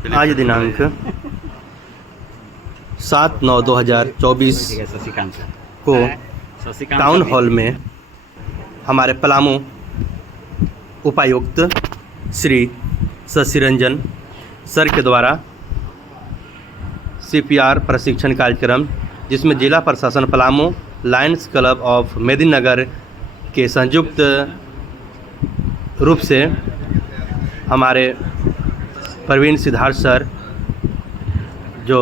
आज दिनांक 7/9/2024 को टाउन हॉल में हमारे पलामू उपायुक्त श्री शशि रंजन सर के द्वारा CPR प्रशिक्षण कार्यक्रम, जिसमें जिला प्रशासन Palamu, Lions club of Medininagar के संयुक्त रूप से हमारे प्रवीण सिद्धार्थ सर, जो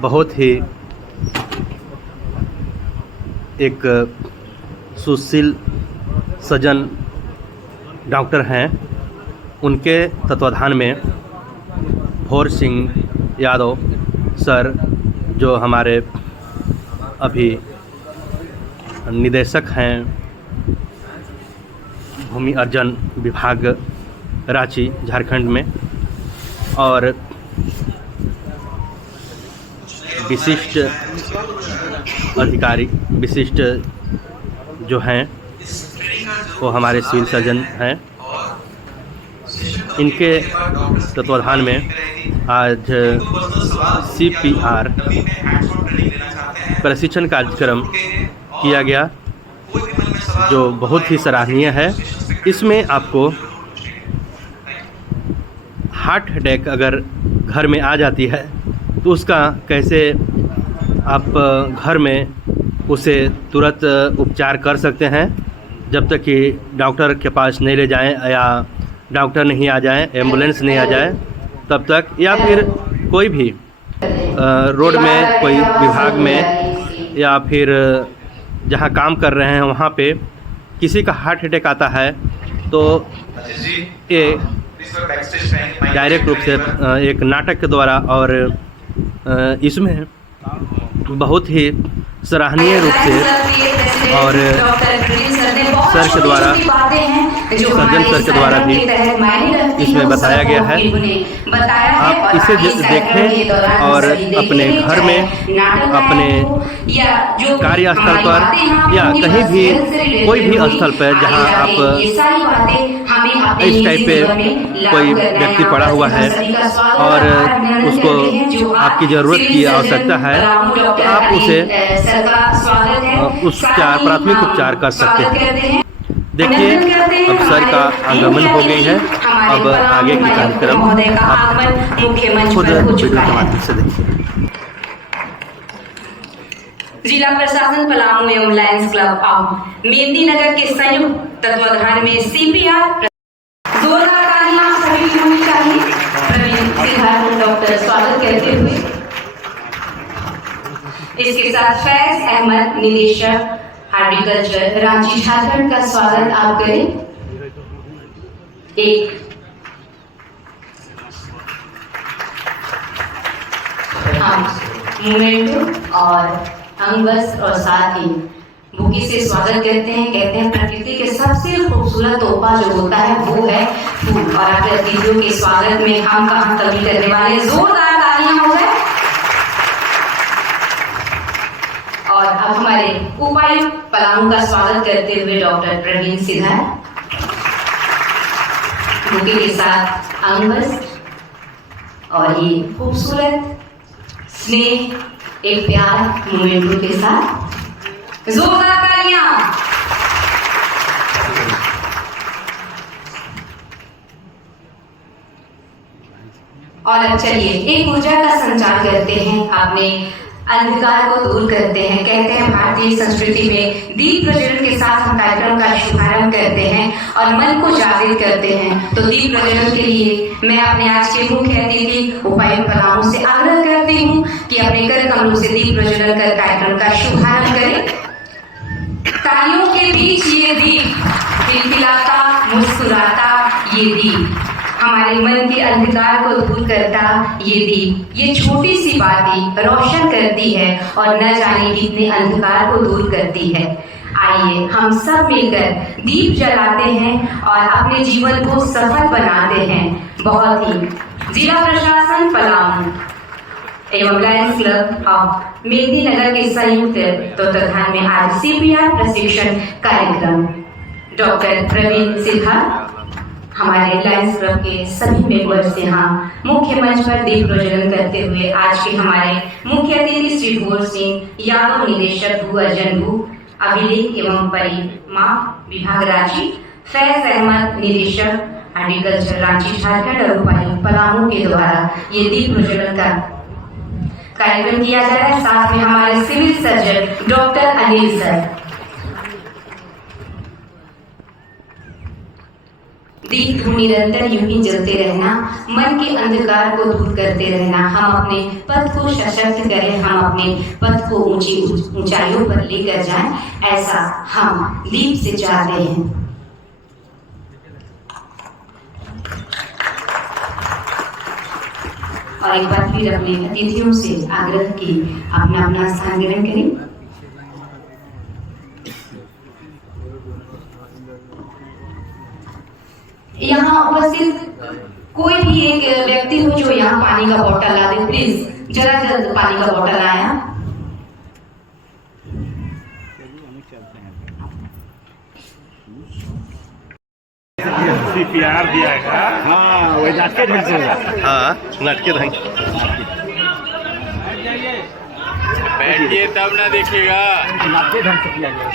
बहुत ही एक सुशील सज्जन डॉक्टर हैं, उनके तत्वाधान में भोर सिंह यादव सर, जो हमारे अभी निदेशक हैं भूमि अर्जन विभाग रांची झारखंड में, और विशिष्ट अधिकारी विशिष्ट जो हैं वो हमारे सिविल सर्जन हैं। इनके तत्वाधान में आज CPR प्रशिक्षण कार्यक्रम किया गया, जो बहुत ही सराहनीय है। इसमें आपको हार्ट अटैक अगर घर में आ जाती है तो उसका कैसे आप घर में उसे तुरंत उपचार कर सकते हैं, जब तक कि डॉक्टर के पास नहीं ले जाएं या डॉक्टर नहीं आ जाएं, एम्बुलेंस नहीं आ जाए तब तक, या फिर कोई भी रोड में कोई विभाग में या फिर जहां काम कर रहे हैं वहां पे किसी का हार्ट अटैक आता है तो ये डायरेक्ट रूप से एक नाटक के द्वारा और इसमें बहुत ही सराहनीय रूप से और सर के द्वारा, सर्जन सर के द्वारा भी इसमें बताया गया है। आप इसे देखें और अपने घर में, अपने कार्यस्थल पर या कहीं भी कोई भी स्थल पर जहां आप इस टाइप पे कोई व्यक्ति पड़ा हुआ है और उसको आपकी ज़रूरत की आवश्यकता है, तो आप उसे उपचार, प्राथमिक उपचार कर सकते हैं। देखिए, अब सर का आगमन हो गई है। अब आगे की कार्यक्रम आप खुद वीडियो के माध्यम से देखिए। जिला प्रशासन पलामू एवं लायंस क्लब ऑफ मेदिनीनगर के संयुक्त तत्वाधान में CPR जोरदार तालियां सभी की होनी चाहिए। प्रवीण सिद्धार्थ डॉक्टर स्वागत करते हुए, इसके साथ फैज अहमद निदेशक हार्टिकल्चर रांची झारखंड का स्वागत आप करें। एक मूवमेंट और अंगवस्त्र और साथ ही बुके से स्वागत करते हैं। कहते हैं प्रकृति के सबसे खूबसूरत तोहफा जो होता है वो है फूल, और आप अतिथियों के स्वागत में हम कहाँ कमी करने वाले, जोरदार तालियां हो जाए। और अब हमारे उपायुक्त पलामू का स्वागत करते हुए डॉक्टर प्रवीण सिद्धार्थ बुके के साथ अंगवस्त्र और ये खूबसूरत स्नेह एक प्यार मोमेंटो के साथ, जोरदार तालियां। और अब चलिए एक ऊर्जा का संचार करते हैं, अपने अंधकार को दूर करते हैं। कहते हैं भारतीय संस्कृति में दीप प्रज्वलन के साथ हम कार्यक्रम का शुभारंभ करते हैं और मन को जागृत करते हैं। तो दीप प्रज्वलन के लिए मैं अपने आज के मुख्य अतिथि उपायुक्त पलामू से आग्रह करती हूँ कि अपने कर कमलों से दीप प्रज्वलन कर कार्यक्रम का शुभारंभ करें। तालियों के बीच ये दीप खिलखिलाता मुस्कुराता, ये दीप हमारे मन के अंधकार को दूर करता, ये दीप ये छोटी सी बातें रोशन करती है और न जाने कितने अंधकार को दूर करती है। आइए हम सब मिलकर दीप जलाते हैं और अपने जीवन को सफल बनाते हैं। बहुत ही जिला प्रशासन पलामू एवं लायंस क्लब ऑफ मेदिनीनगर के संयुक्त तत्वाधान में आज CPR प्रशिक्षण कार्यक्रम डॉक्टर प्रवीण सिद्धार्थ हमारे लायंस क्लब के सभी मेंबर्स यहाँ मुख्य मंच पर दीप प्रज्वलन करते हुए आज के हमारे मुख्य अतिथि श्री भोर सिंह यादव, निदेशक भू अर्जन भू अभिलेख एवं परिमाप विभाग रांची, फैज अहमद, निदेशक एग्रीकल्चर रांची झारखंड और उपायुक्त पलामू के द्वारा ये दीप प्रज्वलन का कार्यक्रम किया जा रहा है। साथ में हमारे civil surgeon doctor Anil sir. दीप निरंतर यूं ही जलते रहना, मन के अंधकार को दूर करते रहना। हम अपने पथ को सशक्त करें, हम अपने पथ को ऊंची ऊंचाइयों पर लेकर जाएं, ऐसा हम दीप से चाहते हैं। और एक बार फिर अपने अतिथियों से आग्रह की अपना अपना स्थान ग्रहण करें। यहाँ उपस्थित कोई भी एक व्यक्ति हो जो यहाँ पानी का बोतल ला दे, प्लीज जरा जल्द पानी का बोतल आया। प्यार दिया है। हाँ, वही नाटके ढंग से। हाँ, नाटके ढंग। बैठिए तब ना देखिएगा। नाटके ढंग से किया गया।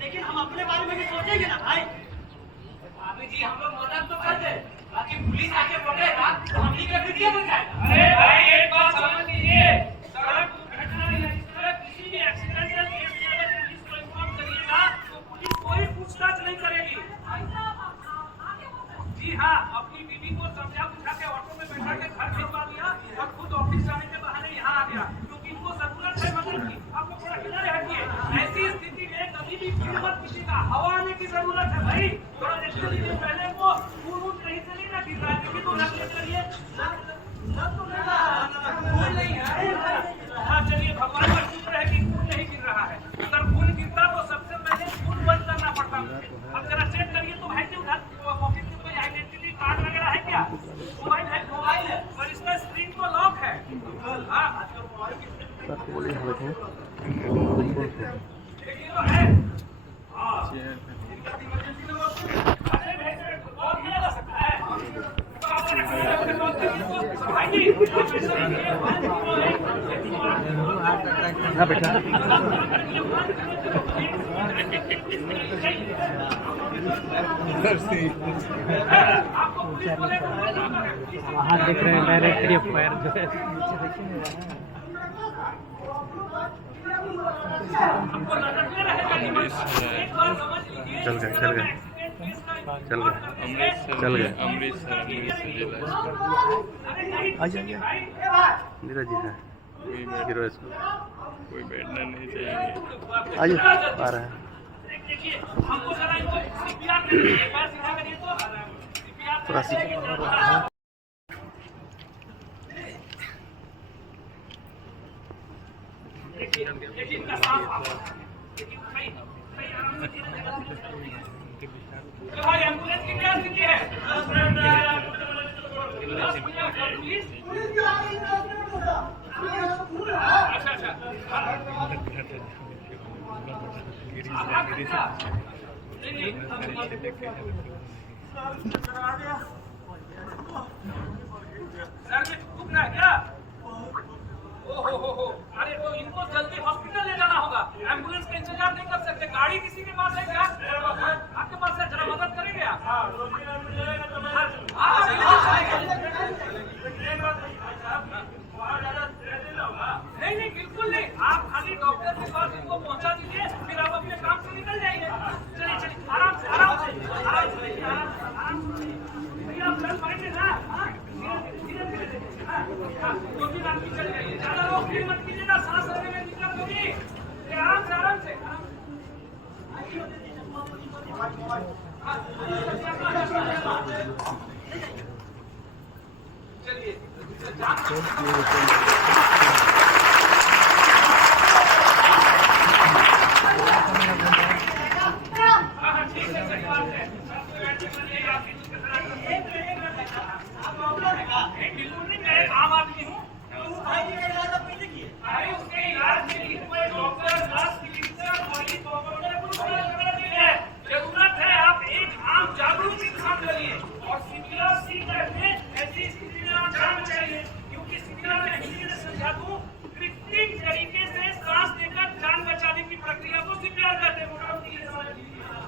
लेकिन हम अपने बारे में भी सोचेंगे ना भाई। भाभी जी हम लोग मदद तो कर दे, बाकी पुलिस आके पकड़ेगा तो हम ही का वीडियो बन जाएगा। अरे भाई एक बात समझ लीजिए, सड़क दुर्घटना या इस तरह किसी भी एक्सीडेंटल केस में अगर पुलिस को इन्फॉर्म करिएगा तो पुलिस कोई पूछताछ नहीं करेगी। जी हाँ, अपनी बीवी को समझा बुझा के ऑटो में बैठा के घर भिजवा दिया और खुद ऑफिस जाने के बहाने यहाँ आ गया, क्योंकि इनको जरूरत है मदद की। आप लोग थोड़ा किनारे हटिए। ऐसी स्थिति में कभी भी कीमत किसी का हवा आने की जरूरत है भाई। थोड़ा देखिए पहले वो फूल कहीं से नहीं ना गिर रहा है, क्योंकि तो लग करिए नहीं है। हाँ चलिए, भगवान का शुक्र है कि फूल नहीं गिर रहा है। अगर फूल गिरता तो सबसे पहले फूल बंद करना पड़ता। अब जरा चेक करिए तो भाई जी उधर पॉकेट में कोई आइडेंटिटी कार्ड वगैरह है क्या? मोबाइल है, मोबाइल है और इसका स्क्रीन तो लॉक है। हाँ देखिए तो है। वहाँ देख रहे हैं डायरेक्ट ये पैर जो है चल गए चल गए चल गए चल गए। आ जाइए, नीरज जी है हीरो इसको। कोई बैठना नहीं चाहिए। आइए, आ रहा है। थोड़ा सी भाई एम्बुलेंस की क्या स्थिति है? क्या? ओहो, अरे तो इनको जल्दी हॉस्पिटल ले जाना होगा। एम्बुलेंस का इंतजार नहीं कर सकते। गाड़ी किसी के पास है क्या? आपके पास है, जरा मदद करेंगे आप? नहीं बिल्कुल नहीं, आप खाली डॉक्टर के पास इनको पहुंचा दीजिए, फिर आप अपने काम से निकल जाएंगे। चलिए आराम से भैया आप चल पाएंगे ना? धीरे धीरे का सांस लेने में दिक्कत होगी। आराम से आराम से चलिए आम आदमी हूँ। अरे उसके इलाज के लिए कोई डॉक्टर, नर्स, चिकित्सक, पुलिस, जरूरत है आप एक आम जागरूक इंसान बनिए और सीपीआर सीखकर में ऐसी स्थिति में आप जाना चाहिए, क्योंकि सीपीआर में हिंदी में समझा दूं, कृत्रिम तरीके से सांस लेकर जान बचाने की प्रक्रिया को सीपीआर कहते हैं।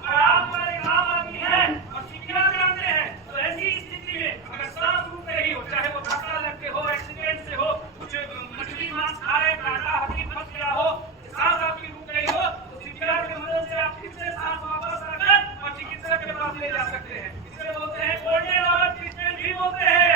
अगर आप एक आम आदमी है और सीपीआर जानते हैं तो ऐसी स्थिति में अगर सांस रुक रही हो, चाहे वो धक्का लग के हो, एक्सीडेंट से हो, कुछ मछली मांस खा रहे, कांटा हड्डी फंस गया हो, सांस आपकी रुक गई हो, तो सीपीआर की मदद से आप फिर से सांस वापस आकर और चिकित्सक के पास ले जा सकते हैं। इसे बोलते हैं गोल्डन आवर ट्रीटमेंट भी बोलते हैं।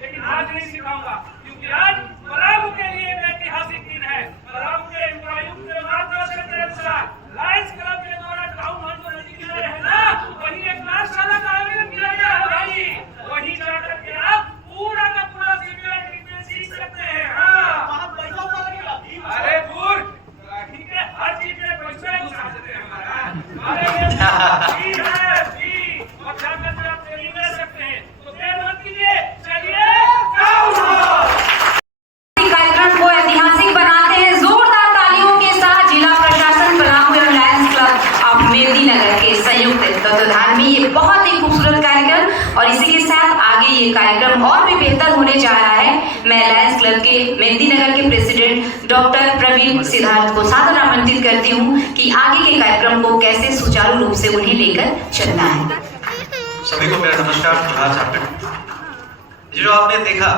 लेकिन आज नहीं सिखाऊंगा, क्योंकि आज पलामू के लिए एक ऐतिहासिक दिन है। पलामू के उपायुक्त के मार्गदर्शन के अनुसार लायंस क्लब के द्वारा टाउन हॉल जो नजदीक है ना, वही एक कार्यशाला का आयोजन किया गया है भाई। वही जाकर के आप पूरा का पूरा सीपीआर ट्रीटमेंट सीख सकते हैं। अरे दूर ठीक है, हर चीज में पैसा ही घुसा देते हैं हमारा। अरे फी है फी, और जाकर के आप ट्रेनिंग ले सकते हैं। तो देर मत कीजिए, चलिए टाउन हॉल। कार्यक्रम को ऐतिहासिक बनाते हैं जोरदार तालियों के साथ जिला प्रशासन पलामू एवं लायंस क्लब ऑफ मेहंदी नगर के संयुक्त तत्वाधान में ये बहुत ही खूबसूरत कार्यक्रम, और इसी के साथ आगे ये कार्यक्रम और भी बेहतर होने जा रहा है। मैं लायंस क्लब के मेहंदी नगर के प्रेसिडेंट डॉक्टर प्रवीण सिद्धार्थ को सादर आमंत्रित करती हूँ कि आगे के कार्यक्रम को कैसे सुचारू रूप से उन्हें लेकर चलना है। सभी को मेरा नमस्कार। जो आपने देखा,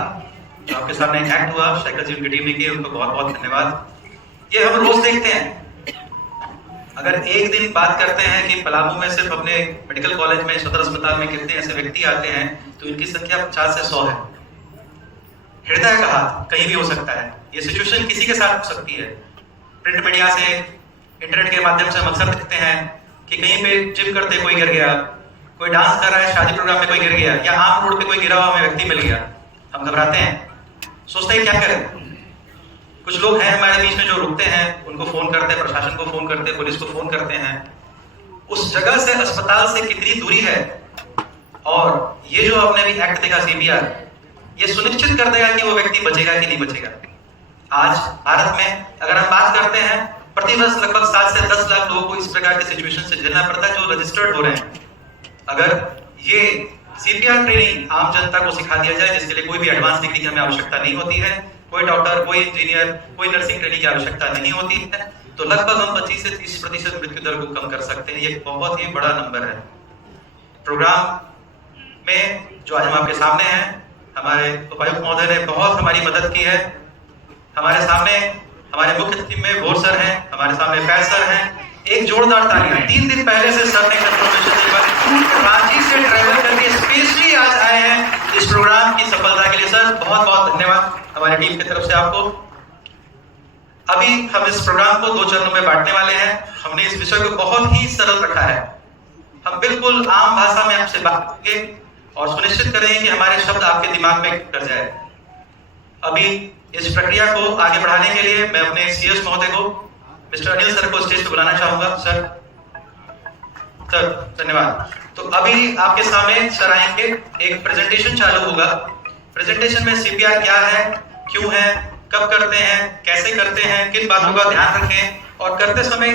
जो आपके सामने एक एक्ट हुआ, शेखर जी उनकी टीम ने किया, उनको बहुत बहुत धन्यवाद। ये हम रोज देखते हैं। अगर एक दिन बात करते हैं कि पलामू में सिर्फ अपने मेडिकल कॉलेज में, सदर अस्पताल में कितने ऐसे व्यक्ति आते हैं, तो इनकी संख्या 50 से 100 है। हृदय का हाथ कहीं भी हो सकता है। ये सिचुएशन किसी के साथ हो सकती है। प्रिंट मीडिया से, इंटरनेट के माध्यम से हम अक्सर देखते हैं कि कहीं पे जिम करते कोई गिर गया, कोई डांस कर रहा है, शादी प्रोग्राम में कोई गिर गया, या आम रोड पे कोई गिरा हुआ व्यक्ति मिल गया। हम घबराते हैं, सोचते हैं क्या करें। कुछ लोग हैं हमारे बीच में जो रुकते हैं, उनको फोन करते हैं, प्रशासन को फोन करते हैं, पुलिस को फोन करते हैं। उस जगह से अस्पताल से कितनी दूरी है, और ये जो आपने अभी एक्ट देखा सीपीआर, ये सुनिश्चित कर देगा कि वो व्यक्ति बचेगा कि नहीं बचेगा। आज भारत में अगर हम बात करते हैं, प्रतिवर्ष लगभग 7 से 10 लाख लोगों को इस प्रकार के सिचुएशन से झेलना पड़ता है जो रजिस्टर्ड हो रहे हैं। अगर ये सीपीआर ट्रेनिंग आम जनता को सिखा दिया जाए, जिसके लिए कोई भी एडवांस डिग्री की हमें आवश्यकता नहीं होती है, कोई डॉक्टर, कोई इंजीनियर, कोई नर्सिंग ट्रेनिंग की आवश्यकता नहीं होती है, तो लगभग हम 25 से 30% मृत्यु दर को कम कर सकते हैं। ये बहुत ही बड़ा नंबर है। प्रोग्राम में जो आज हम आपके सामने हैं, हमारे उपायुक्त महोदय ने बहुत हमारी मदद की है। हमारे सामने हमारे मुख्य टीम में भोर सर हैं, हमारे सामने फैज सर हैं। एक जोरदार तालियां। 3 दिन पहले से सर ने कंफर्मेशन रांची से ट्रैवल करके स्पेशली आज आए हैं इस प्रोग्राम की सफलता के लिए। सर बहुत बहुत धन्यवाद हमारी टीम की तरफ से आपको। अभी हम इस प्रोग्राम को 2 चरणों में बांटने वाले हैं। हमने इस विषय को बहुत ही सरल रखा है। हम बिल्कुल आम भाषा में आपसे बात करेंगे और सुनिश्चित करेंगे कि हमारे शब्द आपके दिमाग में कर जाए। अभी इस प्रक्रिया को आगे बढ़ाने के लिए मैं अपने सीएस महोदय को, मिस्टर अनिल सर को स्टेज पर बुलाना चाहूंगा। सर धन्यवाद। तो अभी आपके सामने सर आएंगे, एक प्रेजेंटेशन चालू होगा। प्रेजेंटेशन में सीपीआर क्या है, क्यों है, कब करते हैं, कैसे करते हैं, किन बातों का ध्यान रखें, और करते समय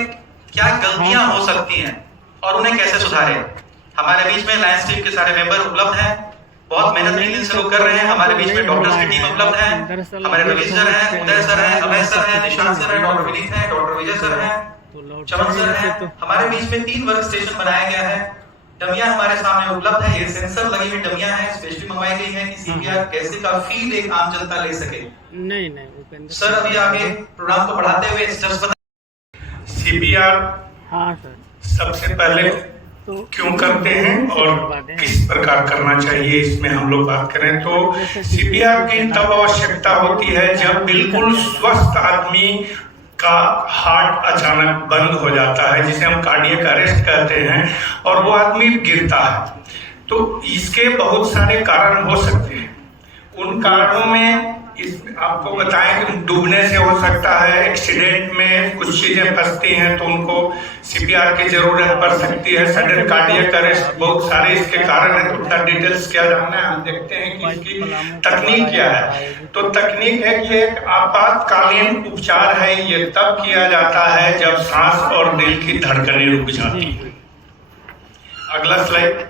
क्या गलतियां हो सकती हैं और उन्हें कैसे सुधारें। हमारे बीच में लायंस टीम के सारे मेंबर उपलब्ध हैं, बहुत मेहनत से लोग कर रहे हैं। हमारे बीच में डॉक्टर्स की टीम उपलब्ध है, हमारे रवि सर हैं, उदय सर हैं, अभय सर हैं, निशांत सर हैं, डॉक्टर विनीत हैं, डॉक्टर विजय सर हैं, चमन सर हैं। हमारे बीच में 3 वर्क स्टेशन बनाया गया है। डमियां हमारे सामने उपलब्ध है। ये सेंसर लगी हुई डमियां हैं, स्पेशली मंगवाई गई हैं कि सीपीआर कैसे का फील एक आम जनता ले सके। नहीं उपेंद्र सर अभी आगे प्रोग्राम को बढ़ाते हुए सीपीआर हाँ सर, सबसे पहले क्यों करते हैं और किस प्रकार करना चाहिए, इसमें हम लोग बात करें तो सीपीआर की तब आवश्यकता होती है जब बिल्कुल स्वस्थ आदमी का हार्ट अचानक बंद हो जाता है, जिसे हम कार्डियक अरेस्ट कहते हैं, और वो आदमी गिरता है। तो इसके बहुत सारे कारण हो सकते हैं। उन कारणों में आपको बताएं कि डूबने से हो सकता है, एक्सीडेंट में कुछ चीजें फंसती हैं तो उनको सीपीआर की जरूरत पड़ सकती है, सडन कार्डियक अरेस्ट, बहुत सारे इसके कारण है। तो उतना डिटेल्स क्या जानना है, हम देखते हैं कि इसकी तकनीक क्या है। तो तकनीक है कि एक आपातकालीन उपचार है, ये तब किया जाता है जब सांस और दिल की धड़कनें रुक जाती है। अगला स्लाइड।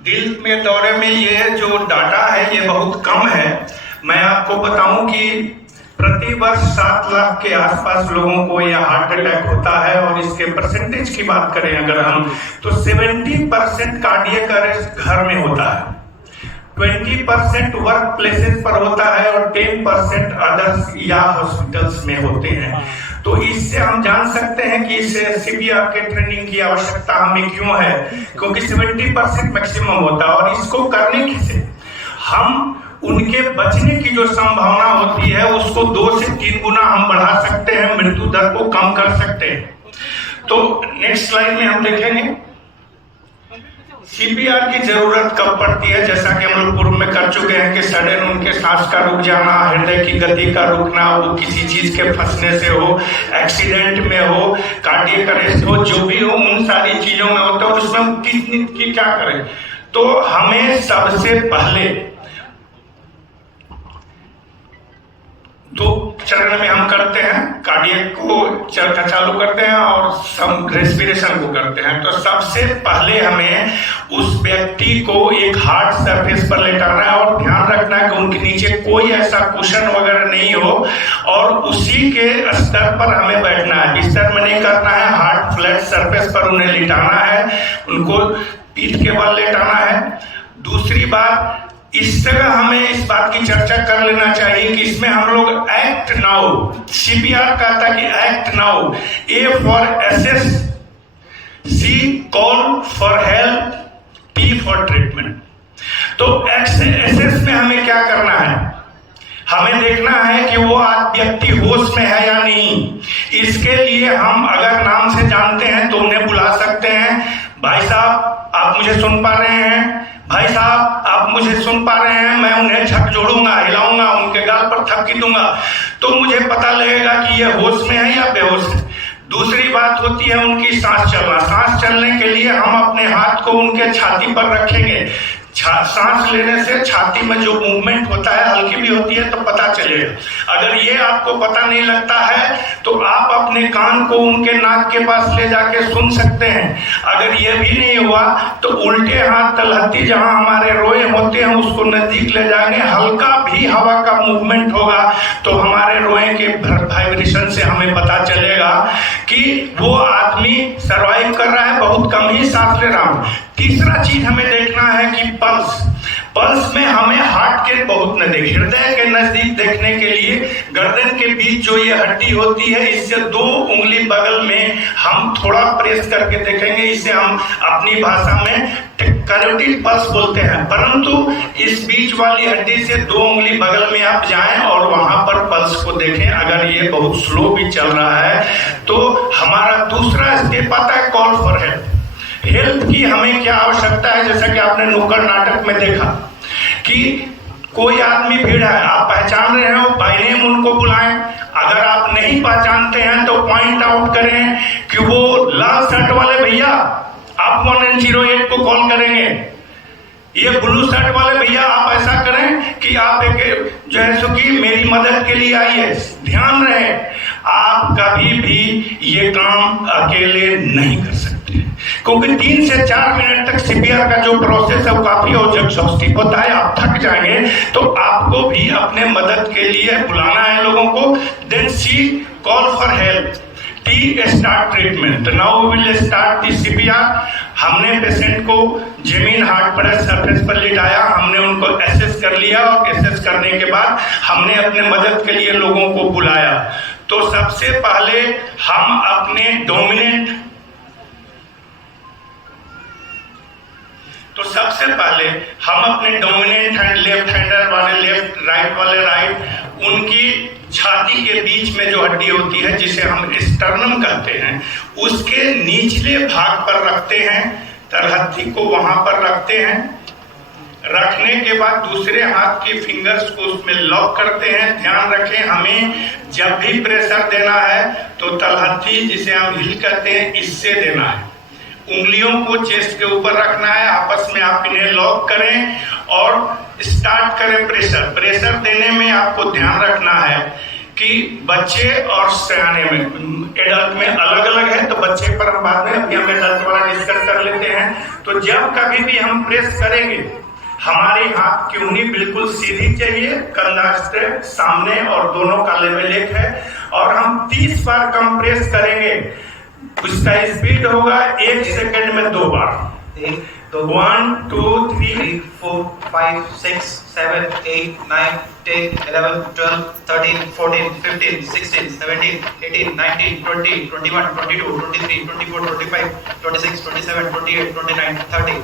दिल में दौरे में ये जो डाटा है ये बहुत कम है। मैं आपको बताऊं कि प्रति वर्ष 7 लाख के आसपास लोगों को यह हार्ट अटैक होता है, और इसके परसेंटेज की बात करें अगर हम तो 70% कार्डियक अरेस्ट घर में होता है, 20% वर्क प्लेसेस पर होता है और 10% अदर्स या हॉस्पिटल्स में होते हैं। तो इससे हम जान सकते हैं कि इसे सीपीआर के ट्रेनिंग की आवश्यकता हमें क्यों है, क्योंकि 70% मैक्सिमम होता है। और इसको करने से हम उनके बचने की जो संभावना होती है उसको 2 से 3 गुना हम बढ़ा सकते हैं, मृत्यु दर को कम कर सकते हैं। तो नेक्स्ट स्लाइड में हम देखेंगे सीपीआर की जरूरत कब पड़ती है। जैसा कि हम लोग पूर्व में कर चुके हैं कि सडन उनके सांस का रुक जाना, हृदय की गति का रुकना, वो किसी चीज के फंसने से हो, एक्सीडेंट में हो, कार्डियक अरेस्ट हो, जो भी हो, उन सारी चीजों में होता है। और उसमें किस क्या करें, तो हमें सबसे पहले 2 चरण में हम करते हैं, कार्डियक को चरखा चालू करते हैं और रेस्पिरेशन को करते हैं। तो सबसे पहले हमें उस व्यक्ति को एक हार्ड सरफेस पर लेटाना है और ध्यान रखना है कि उनके नीचे कोई ऐसा कुशन वगैरह नहीं हो, और उसी के स्तर पर हमें बैठना है, बिस्तर में नहीं करना है। हार्ड फ्लैट सरफेस पर उन्हें लिटाना है, उनको पीठ के बल लेटाना है। दूसरी बात, इस जगह हमें इस बात की चर्चा कर लेना चाहिए कि इसमें हम लोग एक्ट नाउ, सीपीआर कहता है कि act now, A for assess, C call for help, T for treatment. तो एसेस में हमें क्या करना है, हमें देखना है कि वो व्यक्ति होश में है या नहीं। इसके लिए हम अगर नाम से जानते हैं तो उन्हें बुला सकते हैं, भाई साहब आप मुझे सुन पा रहे हैं, भाई साहब आप मुझे सुन पा रहे हैं। मैं उन्हें झकझोड़ूंगा, हिलाऊंगा, उनके गाल पर थपकी दूंगा तो मुझे पता लगेगा कि ये होश में है या बेहोश है। दूसरी बात होती है उनकी सांस चलना। सांस चलने के लिए हम अपने हाथ को उनके छाती पर रखेंगे। सांस लेने से छाती में जो मूवमेंट होता है, हल्की भी होती है, तो पता चलेगा। अगर ये आपको पता नहीं लगता है तो आप अपने कान को उनके नाक के पास ले जाके सुन सकते हैं। अगर ये भी नहीं हुआ तो उल्टे हाथ तलहत्ती जहां हमारे रोए होते हैं उसको नजदीक ले जाएंगे, हल्का भी हवा का मूवमेंट होगा तो हमारे रोए के वाइब्रेशन से हमें पता चलेगा कि वो आदमी सर्वाइव कर रहा है, बहुत कम ही सांस ले रहा हूं। तीसरा चीज हमें देखना है कि पल्स में हमें हार्ट के बहुत नजदीक, हृदय के नजदीक देखने के लिए गर्दन के बीच जो ये हड्डी होती है, इससे 2 उंगली बगल में हम थोड़ा प्रेस करके देखेंगे। इसे हम अपनी भाषा में कैरोटिड पल्स बोलते हैं। परंतु इस बीच वाली हड्डी से 2 उंगली बगल में आप जाएं और वहां पर पल्स को देखें। अगर ये बहुत स्लो भी चल रहा है तो हमारा दूसरा स्टेप आता है कॉल फॉर हेल्प। हेल्प की हमें क्या आवश्यकता है, जैसा कि आपने नुक्कड़ नाटक में देखा कि कोई आदमी भीड़ है, आप पहचान रहे हो, बाय नेम उनको बुलाएं। अगर आप नहीं पहचानते हैं तो पॉइंट आउट करें कि वो लाल शर्ट वाले भैया, आप 108 को कॉल करेंगे। ये ब्लू शर्ट वाले भैया आप ऐसा करें कि आप एक जो है सो कि मेरी मदद के लिए आइए। ध्यान रहे, आप कभी भी ये काम अकेले नहीं कर सकते, क्योंकि 3 से 4 मिनट तक सीपीआर का जो प्रोसेस है वो काफी एग्जॉस्टिव होता है। आप थक जाएंगे तो आपको भी अपने मदद के लिए बुलाना है लोगों को। Then C call for help, T start treatment. Now we will start the CPR. हमने पेशेंट को जमीन हार्ट पर सरफेस पर लिटाया, हमने उनको एसेस कर लिया और एसेस करने के बाद हमने अपने मदद के लिए लोगों को बुलाया। तो सबसे पहले हम अपने डोमिनेंट तो सबसे पहले हम अपने डोमिनेंट हैंड लेफ्ट हैंडर वाले लेफ्ट, राइट वाले राइट, उनकी छाती के बीच में जो हड्डी होती है जिसे हम स्टर्नम कहते हैं, उसके निचले भाग पर रखते हैं, तरहत्थी को वहां पर रखते हैं। रखने के बाद दूसरे हाथ की फिंगर्स को उसमें लॉक करते हैं। ध्यान रखें, हमें जब भी प्रेशर देना है तो तलहत्थी, जिसे हम हिल कहते हैं, इससे देना है। उंगलियों को चेस्ट के ऊपर रखना है, आपस में आप इन्हें लॉक करें और स्टार्ट करें प्रेशर। प्रेशर देने में आपको ध्यान रखना है कि बच्चे और सयाने में, एडल्ट में अलग अलग है, तो बच्चे पर हम बाद में अभी हम एडल्ट वाला डिस्कस कर लेते हैं। तो जब कभी भी हम प्रेस करेंगे, हमारे हाथ की उंगली बिल्कुल सीधी चाहिए, कंधा स्ट्रेट सामने और दोनों का लेवल एक है, और हम 30 बार कंप्रेस करेंगे। उसका स्पीड होगा 1 सेकंड में 2 बार। 1 1 2 3 4 5 6 7 8 9 10 11 12 13 14 15 16 17 18 19 20 21 22 23 24 25 26 27 28 29 30।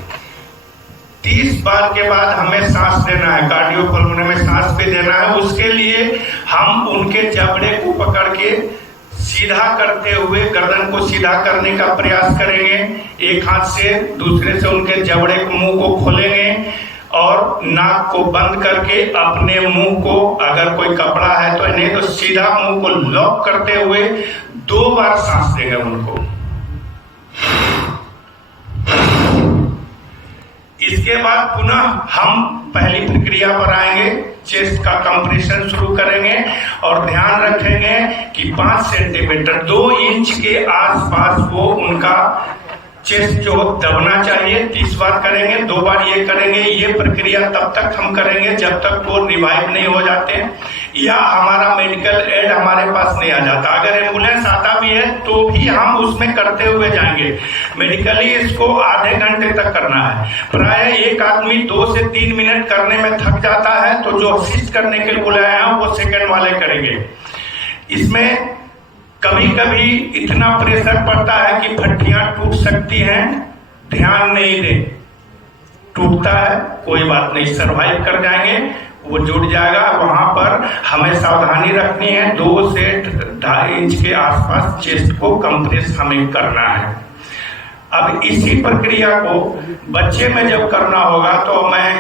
30 बार के बाद हमें सांस लेना है, कार्डियोपल्मोनरी में सांस भी देना है। उसके लिए हम उनके जबड़े को पकड़ के सीधा करते हुए गर्दन को सीधा करने का प्रयास करेंगे। एक हाथ से, दूसरे से उनके जबड़े को, मुंह को खोलेंगे और नाक को बंद करके अपने मुंह को, अगर कोई कपड़ा है तो नहीं, तो सीधा मुंह को लॉक करते हुए 2 बार सांस देंगे उनको। इसके बाद पुनः हम पहली प्रक्रिया पर आएंगे, चेस्ट का कंप्रेशन शुरू करेंगे और ध्यान रखेंगे कि 5 सेंटीमीटर 2 इंच के आसपास वो उनका चेस्ट जो दबना चाहिए। 30 बार करेंगे, 2 बार ये करेंगे। ये प्रक्रिया तब तक हम करेंगे जब तक वो रिवाइव नहीं हो जाते या हमारा मेडिकल एड हमारे पास नहीं आ जाता। अगर एम्बुलेंस आता भी है तो भी हम उसमें करते हुए जाएंगे। मेडिकली इसको आधे घंटे तक करना है। प्राय एक आदमी 2 से 3 मिनट करने में थक जाता है, तो जो असिस्ट करने के लिए बुलाए हैं वो सेकंड वाले करेंगे। इसमें कभी कभी इतना प्रेशर पड़ता है कि फट्टियां टूट सकती हैं, ध्यान नहीं दें, टूटता है, कोई बात नहीं, सरवाइव कर जाएंगे, वो जुड़ जाएगा। वहां पर हमें सावधानी रखनी है, 2 से 2.5 इंच के आसपास चेस्ट को कंप्रेस हमें करना है। अब इसी प्रक्रिया को बच्चे में जब करना होगा तो मैं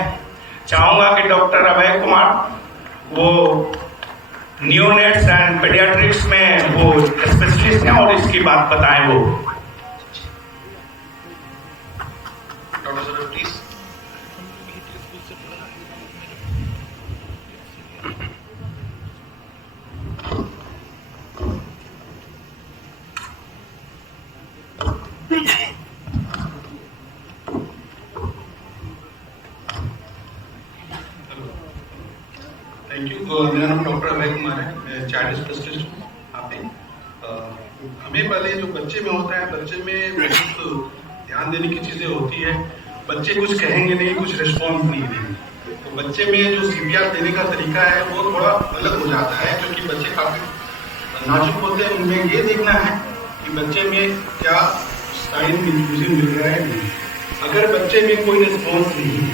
चाहूंगा कि डॉक्टर अभय कुमार, वो न्यूनेट्स एंड पीडियाट्रिक्स में वो स्पेशलिस्ट हैं और इसकी बात बताएं वो। Doctor sir please. Thank you. मेरा नाम डॉक्टर अभय कुमार है, मैं चाइल्ड स्पेशलिस्ट हूँ यहाँ पे। हमें पहले जो बच्चे में होता है, बच्चे में बहुत ध्यान देने की चीज़ें होती है। बच्चे कुछ कहेंगे नहीं, कुछ रिस्पॉन्स नहीं देंगे, तो बच्चे में जो CPR देने का तरीका है वो थोड़ा अलग हो जाता है, क्योंकि बच्चे काफ़ी नाजुक होते हैं। उनमें ये देखना है कि बच्चे में क्या साइन मिल रहा है नहीं। अगर बच्चे में कोई रिस्पॉन्स नहीं है,